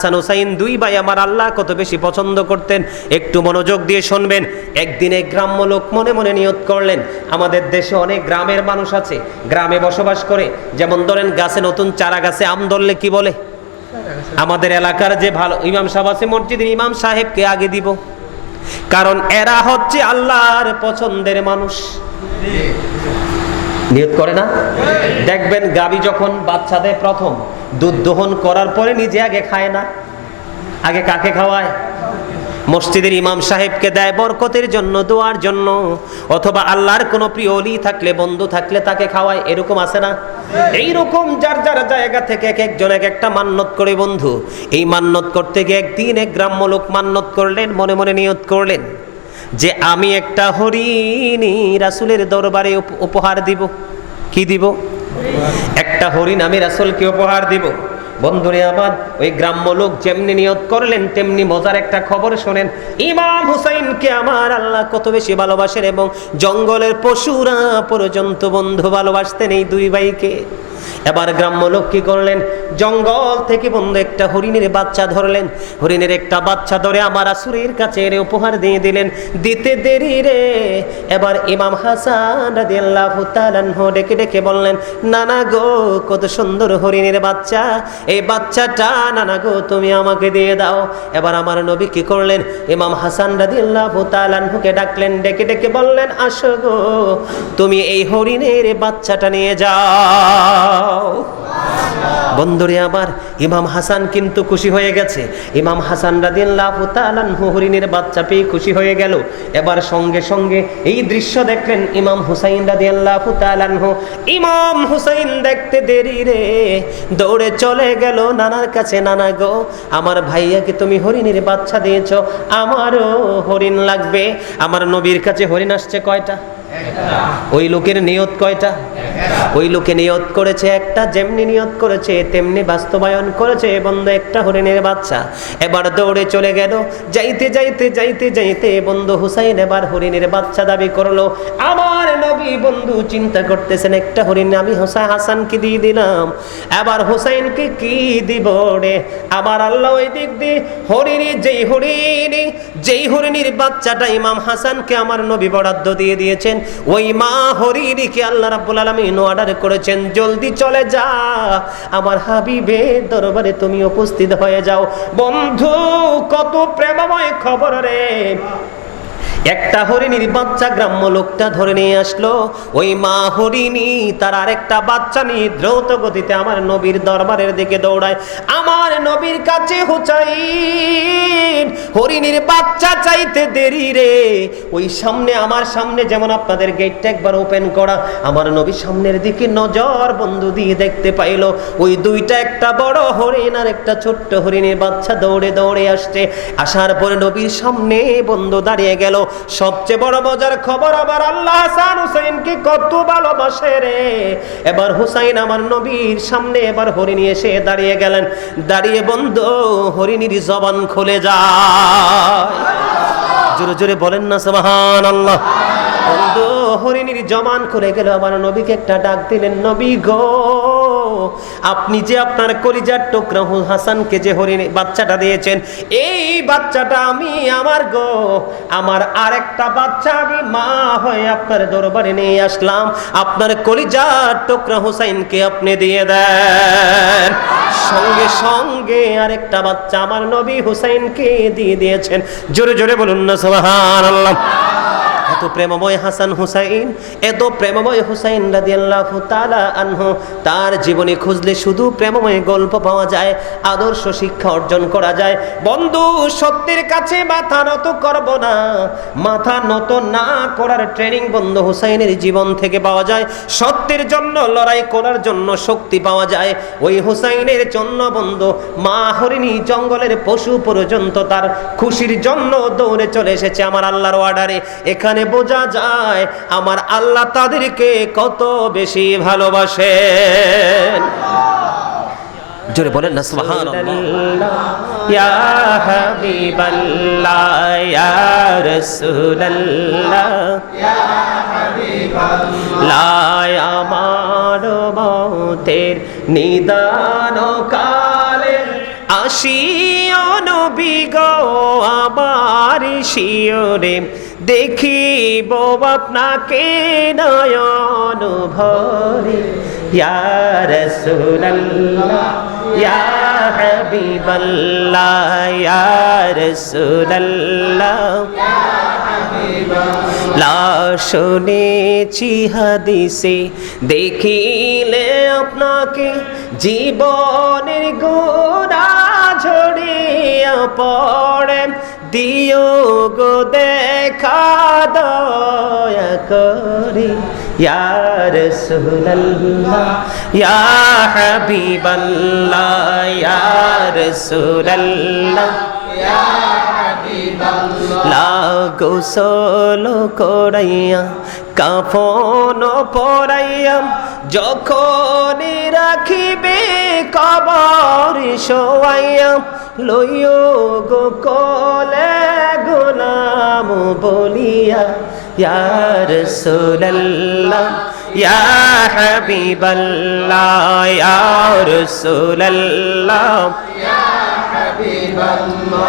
হাসান হুসাইন দুই ভাই আমার আল্লাহ কত বেশি পছন্দ করতেন। একটু মনোযোগ দিয়ে শুনবেন। একদিন এক গ্রাম্য লোক মনে মনে নিয়ত করলেন, আমাদের দেশে অনেক গ্রামের মানুষ আছে, গ্রামে বসবাস করে, যেমন ধরেন গাছে নতুন চারা গাছে আম ধরলে কি বলে? আমাদের এলাকার যে ভালো ইমাম সাহেব আছে মসজিদের ইমাম সাহেবকে আগে দিব, কারণ এরা হচ্ছে আল্লাহর পছন্দের মানুষ। নিয়ত করে না? দেখবেন গাবি যখন বাচ্চা দেয় প্রথম দুধ দহন করার পরে নিজে আগে খায় না, আগে কাকে খাওয়ায়? মসজিদের ইমাম সাহেবকে দেয় বরকতের জন্য, দোয়ার জন্য, অথবা আল্লাহর কোনো প্রিয় ওলি থাকলে, বন্ধু থাকলে তাকে খাওয়ায়। এরকম আছে না? এইরকম যার যার জায়গা থেকে এক একজন এক একটা মান্নত করে বন্ধু। এই মান্নত করতে গিয়ে একদিন এক গ্রাম্য লোক মান্নত করলেন, মনে মনে নিয়ত করলেন যে আমি একটা হরিণী রাসূলের দরবারে উপহার দিব। কি দিব? একটা হরিণ আমি রাসূলকে উপহার দিব। বন্ধুরে আমার, ওই গ্রাম্য লোক যেমনি নিয়ত করলেন তেমনি মজার একটা খবর শোনেন। ইমাম হুসাইনকে আমার আল্লাহ কত বেশি ভালোবাসেন, এবং জঙ্গলের পশুরা পর্যন্ত বন্ধু ভালোবাসতেন এই দুই ভাইকে। এবার গ্রাম্য লোক কি করলেন? জঙ্গল থেকে বন্ধু একটা হরিণের বাচ্চা ধরলেন। হরিণের একটা বাচ্চা ধরে আমার রাসূলের কাছে এর উপহার দিয়ে দিলেন। দিতে দেরি রে, এবার ইমাম হাসান রাদিয়াল্লাহু তাআলা আনহু ডেকে ডেকে বললেন, নানা গো, কত সুন্দর হরিণের বাচ্চা, এই বাচ্চাটা নানা গো তুমি আমাকে দিয়ে দাও। এবার আমার নবী কি করলেন? ইমাম হাসান রাদিয়াল্লাহু তাআলা আনহুকে ডাকলেন, ডেকে ডেকে বললেন, আসো গো, তুমি এই হরিণের বাচ্চাটা নিয়ে যাও। বন্ধুরে আবার, ইমাম হাসান কিন্তু খুশি হয়ে গেছে। ইমাম হাসান রাদিয়াল্লাহু তাআলা আনহু হরিণের বাচ্চা পেয়ে খুশি হয়ে গেল। এবার সঙ্গে সঙ্গে এই দৃশ্য দেখলেন ইমাম হুসাইন রাদিয়াল্লাহু তাআলা আনহু। ইমাম হুসাইন দেখতে দেরি রে, দৌড়ে চলে গেল নানার কাছে। নানা গো, আমার ভাইয়াকে তুমি হরিণের বাচ্চা দিয়েছো, আমারও হরিণ লাগবে। আমার নবীর কাছে হরিণ আসছে কয়টা? ওই লোকের নিয়ত কয়টা? ওই লোকে নিয়ত করেছে একটা, যেমনি নিয়ত করেছে তেমনি বাস্তবায়ন করেছে বন্ধু, একটা হরিণের বাচ্চা। এবার দৌড়ে চলে গেল। যাইতে যাইতে যাইতে যাইতে বন্ধু হুসাইন এবার হরিণের বাচ্চা দাবি করলো। আমার নবী বন্ধু চিন্তা করতেছেন, একটা হরিণ আমি হাসানকে দিয়ে দিলাম, এবার হুসাইনকে কি দিব রে? আবার আল্লাহ ওই দিক দিয়ে যেই হরিণীর বাচ্চাটা ইমাম হাসানকে আমার নবী বরাদ্দ দিয়ে দিয়েছেন, ওই মা হরিণীকে আল্লাহ রাব্বুল আলামিন অর্ডার করেছেন, জলদি চলে যা, আমার হাবিবের দরবারে তুমি উপস্থিত হয়ে যাও। বন্ধু, কত প্রেমময় খবর রে! একটা হরিণীর বাচ্চা গ্রাম্য লোকটা ধরে নিয়ে আসলো। ওই মা হরিণী তার আরেকটা বাচ্চা নিয়ে দ্রুত গতিতে আমার নবীর দরবারের দিকে দৌড়ায়। আমার নবীর কাছে হুসাইন হরিণীর বাচ্চা চাইতে দেরি রে, ওই সামনে আমার সামনে যেমন আপনাদের গেটটা একবার ওপেন করা, আমার নবীর সামনের দিকে নজর বন্ধু দিয়ে দেখতে পাইলো ওই দুইটা, একটা বড় হরিণ আর একটা ছোট্ট হরিণের বাচ্চা দৌড়ে দৌড়ে আসছে। আসার পরে নবীর সামনে বন্ধু দাঁড়িয়ে গেল। সবচেয়ে বড় মজার খবর, আবার আল্লাহ হাসান হুসাইনকে কত ভালোবাসে রে। এবার হুসাইন আমার নবীর সামনে এবার হরিণী এসে দাঁড়িয়ে গেলেন। দাঁড়িয়ে বন্ধু হরিণীর জবান খুলে যায়। জোরে জোরে বলেন না সুবহানাল্লাহ। বন্ধু হরিণীর জবান খুলে গেল। আমার নবীকে একটা ডাক দিলেন, নবী গো, আপনি যে আপনার কলিজার টুকরা হাসানকে যে হরিণ বাচ্চাটা দিয়েছেন, এই বাচ্চাটা আমি আমার গো, আমার আরেকটা বাচ্চা আমি মা হয়ে আপনার দরবারে নিয়ে আসলাম, আপনার কলিজার টুকরা হুসাইনকে আপনি দিয়ে দেন। সঙ্গে সঙ্গে আরেকটা বাচ্চা আমার নবী হুসাইনকে দিয়ে দিয়েছেন। জোরে জোরে বলুন না সুবহানাল্লাহ। এত প্রেমময় হাসান হুসাইন, এত প্রেমময় হুসাইন রাদিয়াল্লাহু তাআলা আনহু, তার জীবনে খুঁজলে শুধু প্রেমময় গল্প পাওয়া যায়, আদর্শ শিক্ষা অর্জন করা যায়। বন্ধু, সত্যের কাছে মাথা নত করব না, মাথা নত না করার ট্রেনিং বন্ধু হুসাইনের জীবন থেকে পাওয়া যায়। সত্যের জন্য লড়াই করার জন্য শক্তি পাওয়া যায় ওই হুসাইনের জন্য বন্ধু। মা হরিণী জঙ্গলের পশু পর্যন্ত তার খুশির জন্য দৌড়ে চলে এসেছে আমার আল্লাহর অর্ডারে। এখানে বোঝা যায় আমার আল্লাহ তাদেরকে কত বেশি ভালোবাসেন। জোরে বলেন না সুবহানাল্লাহ। ইয়া হাবিবাল্লাহ, ইয়া রাসূলুল্লাহ, ইয়া হাবিবাল্লাহ, আমার মৌতের নিদান কালে আসি প্রিয় নবী গো আমার শিয়রে দেখিব আপনাকে নয়ন ভরে ইয়া রাসূলুল্লাহ ইয়া হাবিবাল্লাহ ইয়া রাসূলুল্লাহ লা শুনেছি হাদিসে দেখিলে আপনাকে জীবনের গোড়া ঝরিয়া পড়ে দিও গো দেখা দয়া করে ইয়া রাসূলুল্লাহ ইয়া হাবিবাল্লাহ ইয়া রাসূলুল্লাহ ইয়া লা গোসল করাইয়া কাফন পরাইয়া যখন রাখিবে কবর শোয়াইয়া লইও গো কোলে গোলাম বলিয়া ইয়া রাসূলুল্লাহ ইয়া হাবিবাল্লাহ ইয়া রাসূলুল্লাহ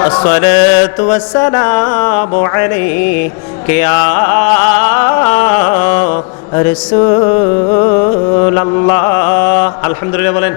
الصلاة والسلام عليك يا رسول الله الحمد لله